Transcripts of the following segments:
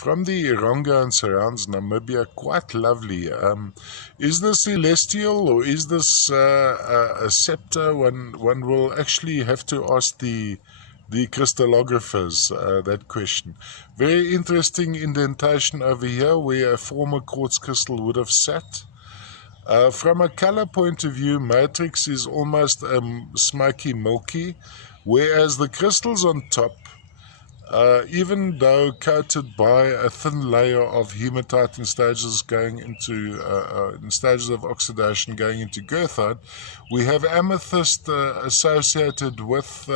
from the Ironga and surrounds Namibia. Quite lovely. Is this celestial or is this a scepter? One will actually have to ask the crystallographers that question. Very interesting indentation over here where a former quartz crystal would have sat. From a color point of view, matrix is almost smoky milky, whereas the crystals on top, even though coated by a thin layer of hematite in stages going into in stages of oxidation going into goethite, we have amethyst associated with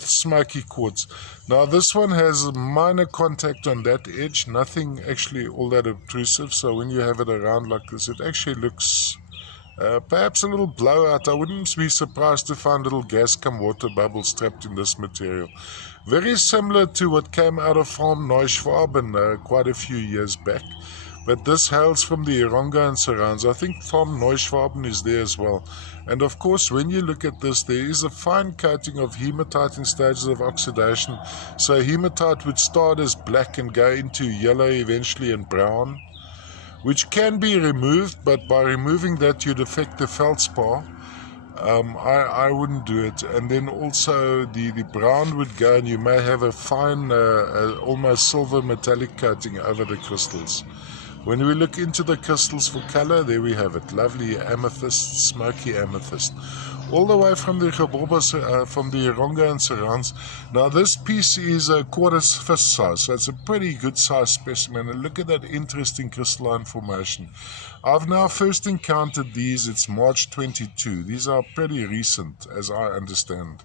smoky quartz. Now this one has a minor contact on that edge, nothing actually all that obtrusive, so when you have it around like this, it actually looks perhaps a little blowout. I wouldn't be surprised to find little gas cum water bubbles trapped in this material. Very similar to what came out of Farm Neuschwaben quite a few years back. But this hails from the Ironga and surrounds. I think Farm Neuschwaben is there as well. And of course, when you look at this, there is a fine coating of hematite in stages of oxidation. So hematite would start as black and go into yellow eventually and brown, which can be removed, but by removing that you'd affect the feldspar. I wouldn't do it. And then also the brown would go and you may have a fine almost silver metallic coating over the crystals. When we look into the crystals for color, there we have it. Lovely amethyst, smoky amethyst. All the way from the from the Ironga and surrounds. Now this piece is a 1/4 fist size, so it's a pretty good size specimen. And look at that interesting crystalline formation. I've now first encountered these, it's March 22. These are pretty recent, as I understand.